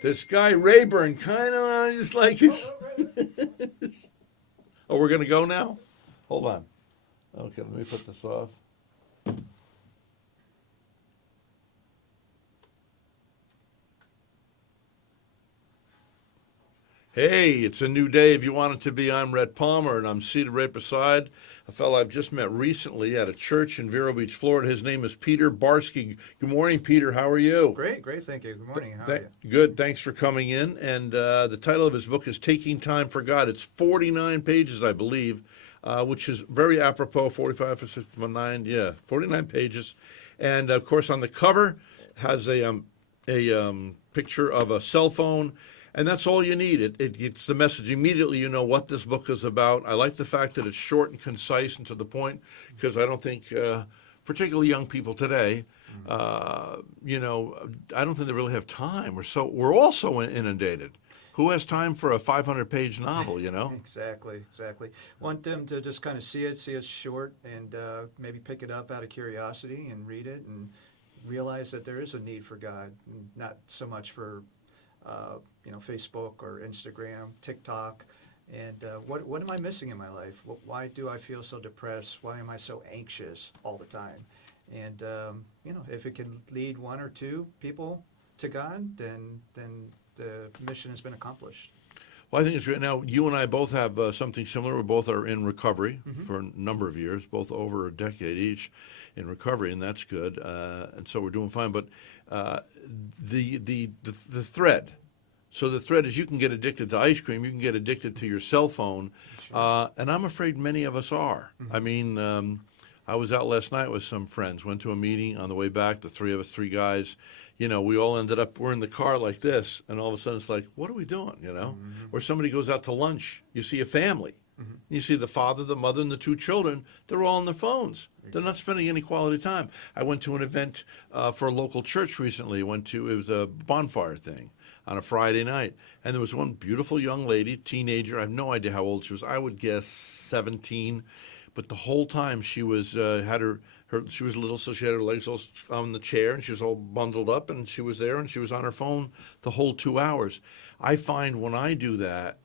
This guy Rayburn kind of is like his. Oh, we're gonna go now. Hold on. Okay, let me put this off. Hey, it's a new day. If you want it to be, I'm Rhett Palmer, and I'm seated right beside a fellow I've just met recently at a church in Vero Beach, Florida. His name is Peter Barsk. Good morning, Peter. How are you? Great, thank you. Good morning. How are you? Good. Thanks for coming in. And the title of his book is Taking Time for God. It's 49 pages, I believe, which is very apropos. 45 for 9, yeah, 49 pages. And of course, on the cover has a picture of a cell phone. And that's all you need. It's the message. Immediately you know what this book is about. I like the fact that it's short and concise and to the point, because I don't think, particularly young people today, I don't think they really have time. We're all so inundated. Who has time for a 500-page novel, Exactly. Want them to just kind of see it's short, and maybe pick it up out of curiosity and read it and realize that there is a need for God, not so much for Facebook or Instagram, TikTok, and what am I missing in my life? Why do I feel so depressed? Why am I so anxious all the time? And if it can lead one or two people to God, then the mission has been accomplished. Well, I think it's great. Now, you and I both have something similar. We both are in recovery for a number of years, both over a decade each in recovery, and that's good. And so we're doing fine. But the thread. So the thread is you can get addicted to ice cream, you can get addicted to your cell phone, Sure. and I'm afraid many of us are. I mean, I was out last night with some friends, went to a meeting. On the way back, the three of us, three guys, we all ended up, we're in the car like this, and all of a sudden it's like, what are we doing, Or somebody goes out to lunch, you see a family. You see the father, the mother, and the two children, they're all on their phones. They're not spending any quality time. I went to an event for a local church recently. It was a bonfire thing on a Friday night. And there was one beautiful young lady, teenager. I have no idea how old she was. I would guess 17. But the whole time she was she was little, so she had her legs all on the chair, and she was all bundled up, and she was there, and she was on her phone the whole 2 hours. I find when I do that,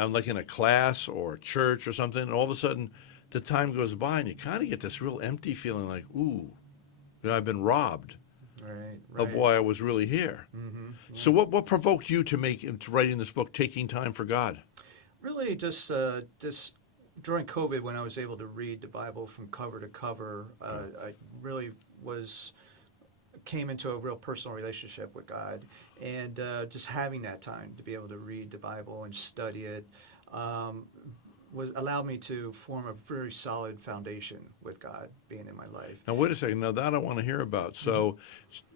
I'm like in a class or a church or something, and all of a sudden the time goes by, and you kind of get this real empty feeling like, ooh, I've been robbed of why I was really here. Yeah. So what provoked you to writing this book, Taking Time for God? Really, just during COVID, when I was able to read the Bible from cover to cover, I really came into a real personal relationship with God, and just having that time to be able to read the Bible and study it allowed me to form a very solid foundation with God being in my life. Now, wait a second. Now, that I want to hear about. So,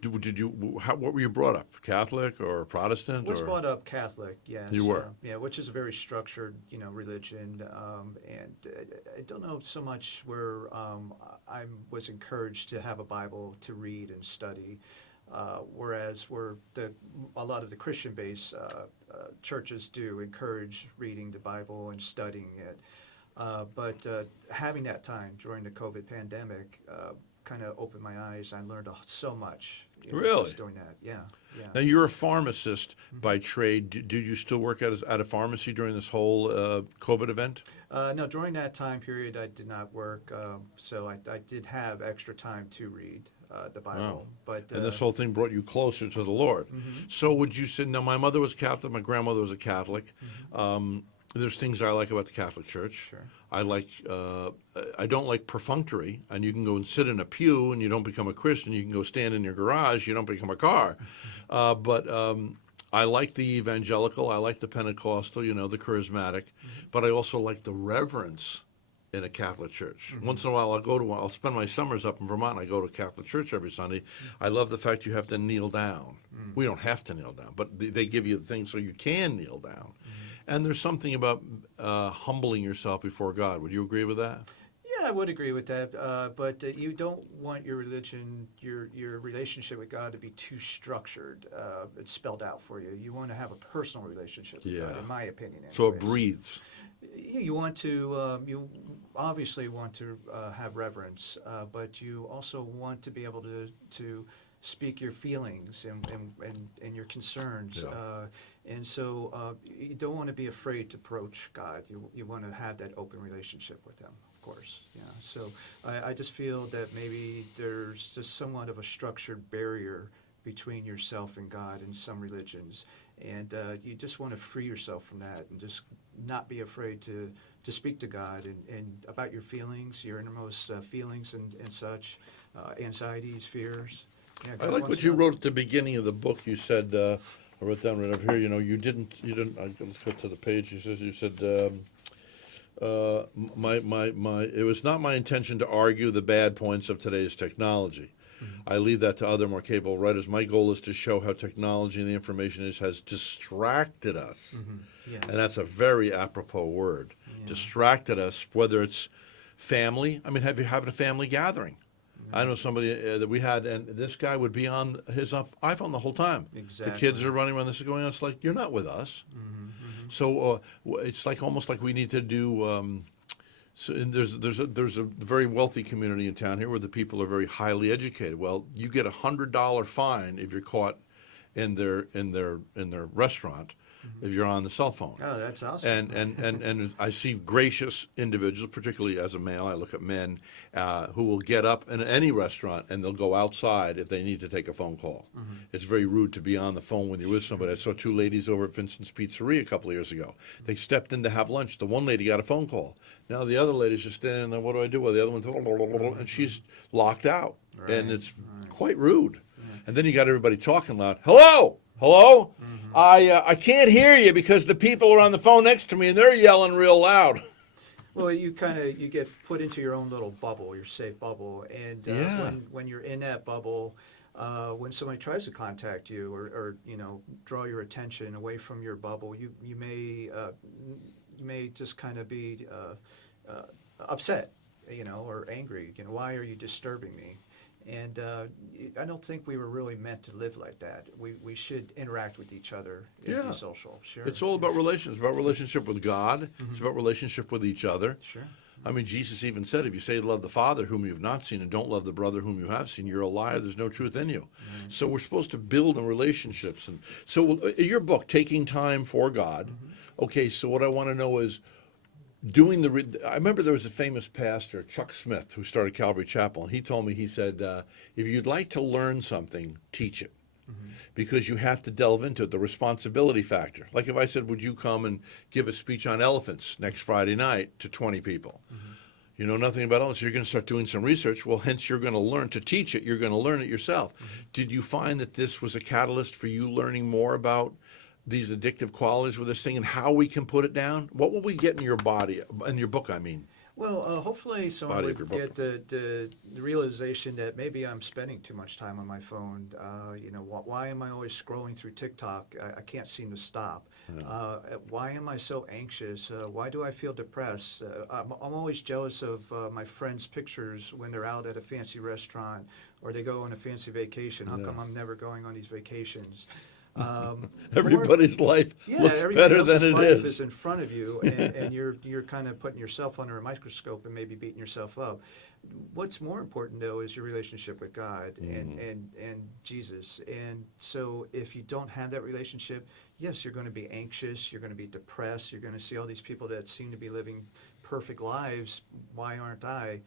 what were you brought up? Catholic or Protestant? Was brought up Catholic, yes. You were? Yeah, which is a very structured, religion. And I don't know so much where I was encouraged to have a Bible to read and study. Whereas a lot of the Christian-based churches do encourage reading the Bible and studying it. But having that time during the COVID pandemic kind of opened my eyes. I learned so much. Really? Just doing that, yeah. Now, you're a pharmacist by trade. Did you still work at a pharmacy during this whole COVID event? No, during that time period, I did not work. So I did have extra time to read the Bible. Wow. But And this whole thing brought you closer to the Lord. So would you say, now my mother was Catholic, my grandmother was a Catholic. There's things I like about the Catholic Church. Sure. I don't like perfunctory, and you can go and sit in a pew and you don't become a Christian. You can go stand in your garage, you don't become a car. But I like the evangelical, I like the Pentecostal, the charismatic, but I also like the reverence in a Catholic church. Once in a while I'll spend my summers up in Vermont, and I go to a Catholic church every Sunday. I love the fact you have to kneel down. We don't have to kneel down, but they give you the things so you can kneel down. And there's something about humbling yourself before God. Would you agree with that? Yeah, I would agree with that. But you don't want your religion, your relationship with God to be too structured and spelled out for you. You want to have a personal relationship with God, in my opinion. Anyways. So it breathes. You want to, you obviously want to have reverence, but you also want to be able to speak your feelings and your concerns. Yeah. And so you don't want to be afraid to approach God. You want to have that open relationship with Him, of course. Yeah. So I just feel that maybe there's just somewhat of a structured barrier between yourself and God in some religions. And you just want to free yourself from that and just not be afraid to speak to God and about your feelings, your innermost feelings and such, anxieties, fears. Yeah, I God like wants what to you know. wrote at the beginning of the book. You said, I wrote down right over here, you didn't, let's go to the page. You said, it was not my intention to argue the bad points of today's technology. I leave that to other more capable writers. My goal is to show how technology and the information age has distracted us. Yeah. And that's a very apropos word. Yeah. Distracted us, whether it's family. I mean, have you having a family gathering? I know somebody that we had, and this guy would be on his iPhone the whole time. Exactly. The kids are running around. This is going on. It's like, you're not with us. So it's like almost like we need to do. So and there's a very wealthy community in town here where the people are very highly educated. Well, you get $100 fine if you're caught in their restaurant if you're on the cell phone. Oh, that's awesome. And I see gracious individuals, particularly as a male. I look at men who will get up in any restaurant and they'll go outside if they need to take a phone call. It's very rude to be on the phone when you're with somebody. I saw two ladies over at Vincent's Pizzeria a couple of years ago. They stepped in to have lunch. The one lady got a phone call. Now the other lady's just standing there. What do I do? Well, the other one's and she's locked out, and it's quite rude. And then you got everybody talking loud. Hello. I can't hear you because the people are on the phone next to me and they're yelling real loud. Well, you get put into your own little bubble, your safe bubble, and when you're in that bubble, when somebody tries to contact you or draw your attention away from your bubble, you may just kind of be upset, or angry. Why are you disturbing me? And I don't think we were really meant to live like that. We should interact with each other and be social. Sure. It's all about relations. It's about relationship with God. It's about relationship with each other. Sure. I mean, Jesus even said, if you say love the Father whom you have not seen and don't love the brother whom you have seen, you're a liar. There's no truth in you. So we're supposed to build in relationships. And so your book, Taking Time for God, okay, so what I want to know is, I remember there was a famous pastor, Chuck Smith, who started Calvary Chapel, and he told me, he said, if you'd like to learn something, teach it. Because you have to delve into it, the responsibility factor. Like if I said, would you come and give a speech on elephants next Friday night to 20 people? You know nothing about elephants, so you're going to start doing some research. Well, hence you're going to learn to teach it. You're going to learn it yourself. Did you find that this was a catalyst for you learning more about these addictive qualities with this thing and how we can put it down? What will we get in your body, in your book, I mean? Well, hopefully someone Body of your would book. get the realization that maybe I'm spending too much time on my phone. Why am I always scrolling through TikTok? I can't seem to stop. Why am I so anxious? Why do I feel depressed? I'm always jealous of my friends' pictures when they're out at a fancy restaurant or they go on a fancy vacation. How come I'm never going on these vacations? Everybody's life looks better than it life is. in front of you, and you're kind of putting yourself under a microscope and maybe beating yourself up. What's more important, though, is your relationship with God and Jesus. And so if you don't have that relationship, yes, you're going to be anxious, you're going to be depressed, you're going to see all these people that seem to be living perfect lives. Why aren't I?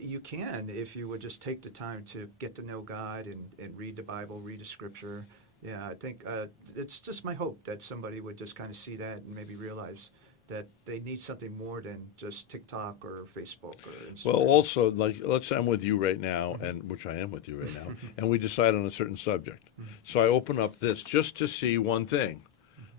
You can, if you would just take the time to get to know God and read the Bible, read the Scripture. Yeah, I think it's just my hope that somebody would just kind of see that and maybe realize that they need something more than just TikTok or Facebook or Instagram. Well, also, like, let's say I'm with you right now, and which I am with you right now, and we decide on a certain subject. So I open up this just to see one thing.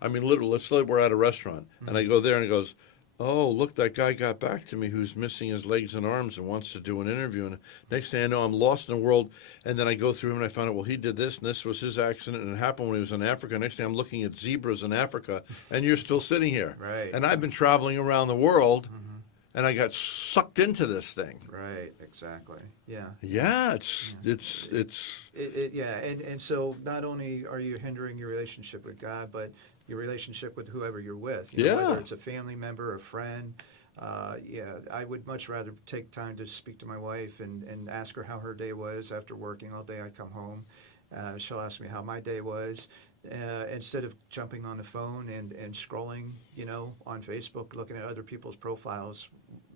I mean, literally, let's say we're at a restaurant, and I go there, and it goes, oh, look, that guy got back to me who's missing his legs and arms and wants to do an interview. And next thing I know, I'm lost in the world. And then I go through him and I find out, well, he did this and this was his accident and it happened when he was in Africa. Next thing I'm looking at zebras in Africa and you're still sitting here. Right. And I've been traveling around the world and I got sucked into this thing. Right, exactly. Yeah. Yeah, And so not only are you hindering your relationship with God, but your relationship with whoever you're with. Whether it's a family member, a friend, Yeah, I would much rather take time to speak to my wife and ask her how her day was after working all day. I come home, she'll ask me how my day was, instead of jumping on the phone and scrolling, on Facebook, looking at other people's profiles.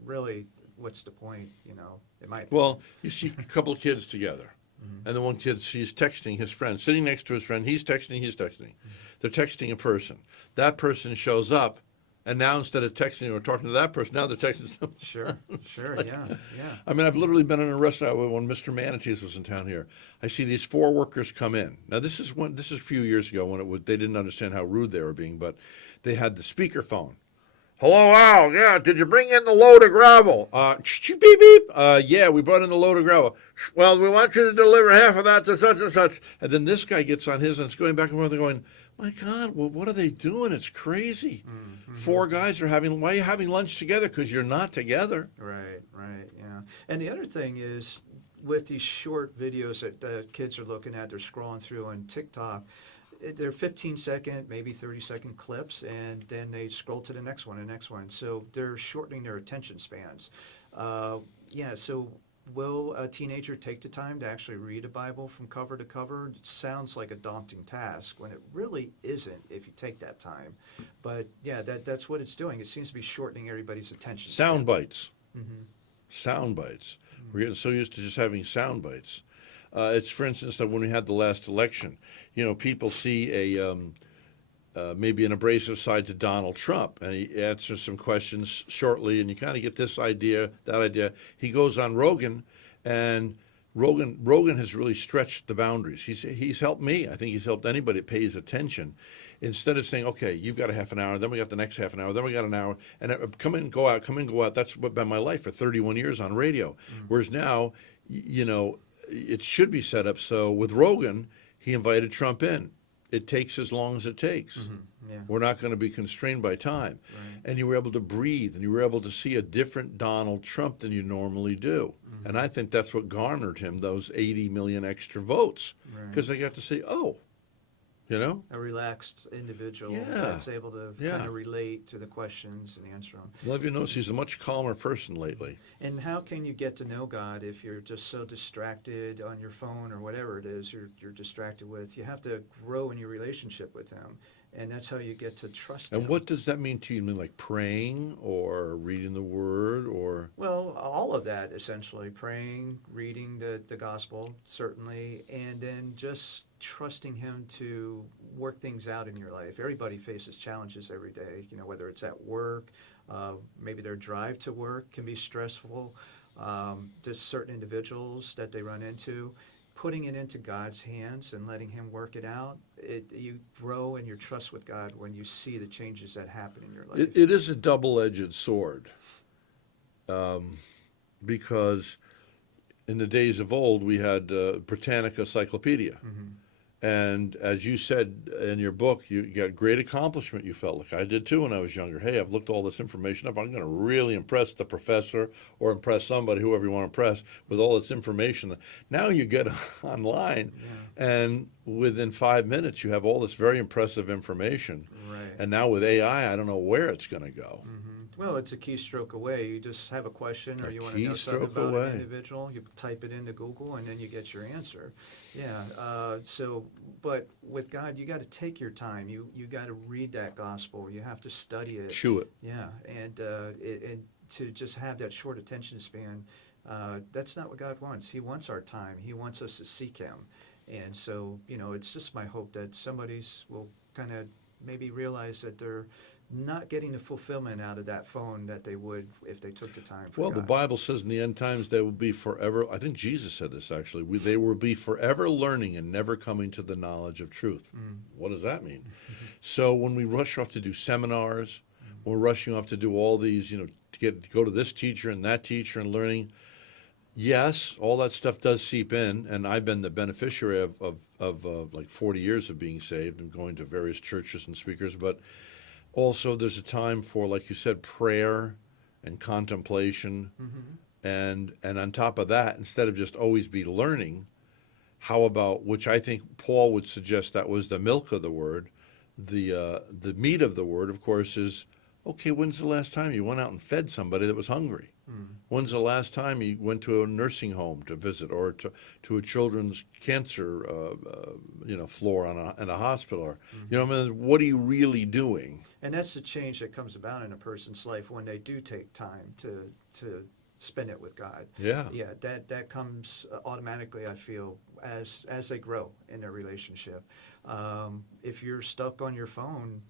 Really, what's the point? In my opinion. Well, you see a couple of kids together, and the one kid, she's texting his friend, sitting next to his friend. He's texting, he's texting. They're texting a person. That person shows up, and now instead of texting or talking to that person, now they're texting someone. Sure, sure, yeah. I mean, I've literally been in a restaurant when Mr. Manatee's was in town here. I see these 4 workers come in. Now, this is a few years ago when they didn't understand how rude they were being, but they had the speakerphone. Hello, Al. Yeah, did you bring in the load of gravel? Beep, beep. Yeah, we brought in the load of gravel. Well, we want you to deliver half of that to such and such. And then this guy gets on his, and it's going back and forth. They're going, my God, well, what are they doing? It's crazy. 4 guys are why are you having lunch together? Because you're not together. Right, yeah. And the other thing is, with these short videos that kids are looking at, they're scrolling through on TikTok, they're 15-second, maybe 30-second clips, and then they scroll to the next one and next one. So they're shortening their attention spans. Yeah, so will a teenager take the time to actually read a Bible from cover to cover? It sounds like a daunting task when it really isn't if you take that time. But yeah, that's what it's doing. It seems to be shortening everybody's attention span. Sound bites. Sound bites. We're getting so used to just having sound bites. It's, for instance, that when we had the last election, people see maybe an abrasive side to Donald Trump, and he answers some questions shortly, and you kind of get this idea, that idea. He goes on Rogan, and Rogan has really stretched the boundaries. He's helped me. I think he's helped anybody that pays attention. Instead of saying, okay, you've got a half an hour, then we got the next half an hour, then we got an hour, and come in, go out, come in, go out. That's been my life for 31 years on radio. Whereas now, it should be set up so with Rogan, he invited Trump in. It takes as long as it takes. Yeah. We're not going to be constrained by time. Right. And you were able to breathe, and you were able to see a different Donald Trump than you normally do. And I think that's what garnered him those 80 million extra votes, because they got to say, a relaxed individual that's able to kind of relate to the questions and answer them. Well, if you notice, he's a much calmer person lately. And how can you get to know God if you're just so distracted on your phone or whatever it is you're distracted with? You have to grow in your relationship with Him, and that's how you get to trust Him. And what does that mean to you? You mean like praying or reading the Word or? Well, all of that, essentially. Praying, reading the gospel, certainly, and then just trusting Him to work things out in your life. Everybody faces challenges every day, whether it's at work, maybe their drive to work can be stressful, just certain individuals that they run into. Putting it into God's hands and letting Him work it out, you grow in your trust with God when you see the changes that happen in your life. It is a double-edged sword, because in the days of old we had Britannica Encyclopedia. And as you said in your book, you got great accomplishment, you felt like. I did too when I was younger. Hey, I've looked all this information up. I'm going to really impress the professor or impress somebody, whoever you want to impress, with all this information. Now you get online, and within 5 minutes you have all this very impressive information. Right. And now with AI, I don't know where it's going to go. Well, it's a keystroke away. You just have a question or you want to know something keystroke about away. an individual, you type it into Google, and then you get your answer. Yeah. But with God, you got to take your time. You got to read that gospel. You have to study it. Chew it. Yeah. And to just have that short attention span, that's not what God wants. He wants our time. He wants us to seek Him. And so, it's just my hope that somebody's will kind of maybe realize that they're not getting the fulfillment out of that phone that they would if they took the time for Well, God. the Bible says in the end times they will be forever. I think Jesus said this actually. They will be forever learning and never coming to the knowledge of truth. What does that mean? So when we rush off to do seminars, we're rushing off to do all these, to go to this teacher and that teacher and learning. Yes, all that stuff does seep in, and I've been the beneficiary of like 40 years of being saved and going to various churches and speakers, but also there's a time for, like you said, prayer and contemplation. And on top of that, instead of just always be learning, how about, which I think Paul would suggest that was the milk of the word, the meat of the word, of course, is, Okay, when's the last time you went out and fed somebody that was hungry? When's the last time you went to a nursing home to visit, or to a children's cancer, floor in a hospital? Or, I mean, what are you really doing? And that's the change that comes about in a person's life when they do take time to spend it with God. Yeah. Yeah, that comes automatically, I feel, as they grow in their relationship. If you're stuck on your phone,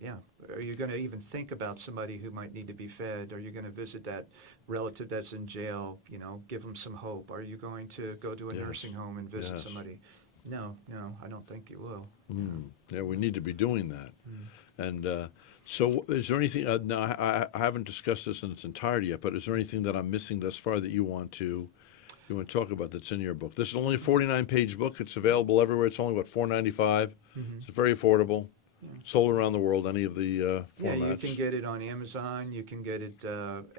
yeah, are you going to even think about somebody who might need to be fed? Are you going to visit that relative that's in jail, give them some hope? Are you going to go to a Yes. nursing home and visit Yes. somebody? No, I don't think you will. Yeah, we need to be doing that. Mm. And so is there anything, now I haven't discussed this in its entirety yet, but is there anything that I'm missing thus far that you want to talk about that's in your book? This is only a 49-page book. It's available everywhere. It's only, $4.95. It's very affordable. Sold around the world, any of the formats. Yeah, you can get it on Amazon. You can get it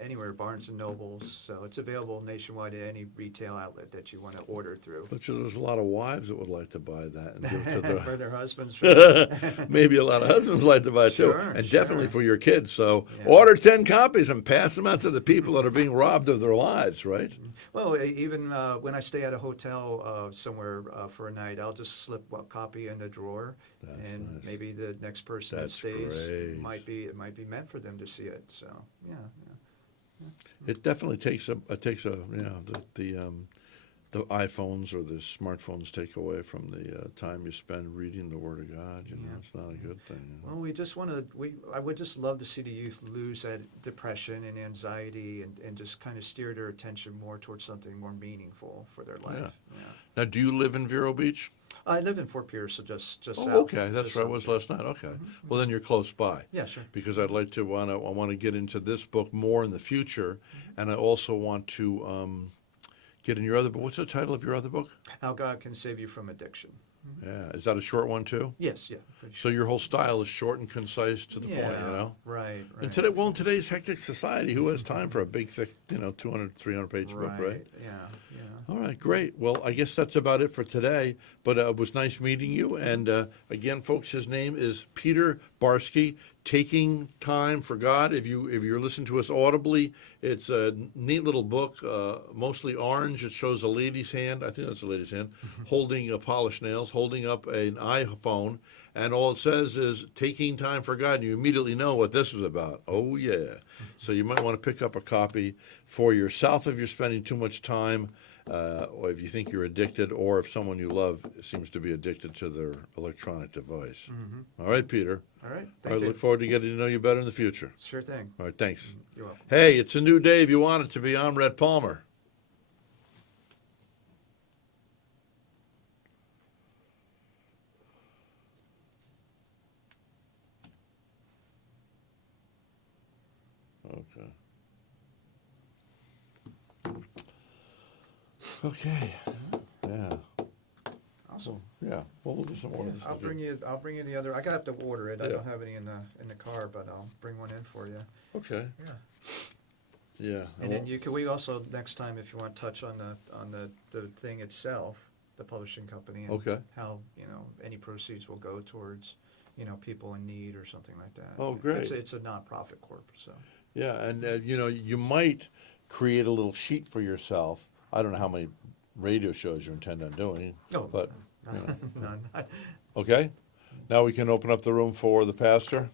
anywhere, Barnes and Nobles. So it's available nationwide at any retail outlet that you want to order through. But there's a lot of wives that would like to buy that and give it to For their their husbands. Sure. maybe a lot of husbands like to buy it too, Sure, and definitely sure. for your kids. So Yeah. order 10 copies and pass them out to the people that are being robbed of their lives, right? Well, even when I stay at a hotel somewhere for a night, I'll just slip a copy in the drawer, That's and nice. maybe the next person That's that stays great. it might be meant for them to see it. So yeah. It definitely takes the iPhones or the smartphones take away from the time you spend reading the Word of God. Yeah. It's not a good thing. Well, we just want to. I would just love to see the youth lose that depression and anxiety, and just kind of steer their attention more towards something more meaningful for their life. Yeah. Now, do you live in Vero Beach? I live in Fort Pierce, so just south. Oh, okay, that's just where I south. was last night. Okay, well then you're close by. Yeah, sure. Because I'd like to I want to get into this book more in the future, and I also want to get in your other book. What's the title of your other book? How God Can Save You from Addiction. Yeah, is that a short one too? Yes, yeah. So your whole style is short and concise to the point, Right. And today, in today's hectic society, who has time for a big, thick, 200, 300-page book, right? Yeah. All right, great. Well, I guess that's about it for today, but it was nice meeting you. And again, folks, his name is Peter Barsk, Taking Time for God. If you're listening to us audibly, it's a neat little book, mostly orange. It shows a lady's hand, I think that's a lady's hand, holding polished nails, holding up an iPhone, and all it says is Taking Time for God, and you immediately know what this is about. Oh, yeah. So you might want to pick up a copy for yourself if you're spending too much time, or if you think you're addicted, or if someone you love seems to be addicted to their electronic device. All right, Peter. All right. I Thank you. look forward to getting to know you better in the future. Sure thing. All right, thanks. You're welcome. Hey, it's a new day if you want it to be. I'm Red Palmer. Okay. Okay. Yeah. Awesome. Yeah. Well, we'll do some more. Yeah, of this I'll with bring you the other. I got to order it. I Yeah. don't have any in the car, but I'll bring one in for you. Okay. Yeah. Yeah. And then we also next time, if you want to touch on the thing itself, the publishing company, and Okay. how any proceeds will go towards people in need or something like that. Oh, great. It's a nonprofit corp, so. Yeah, and you might create a little sheet for yourself. I don't know how many radio shows you intend on doing, Oh, but no, not. okay. Now we can open up the room for the pastor.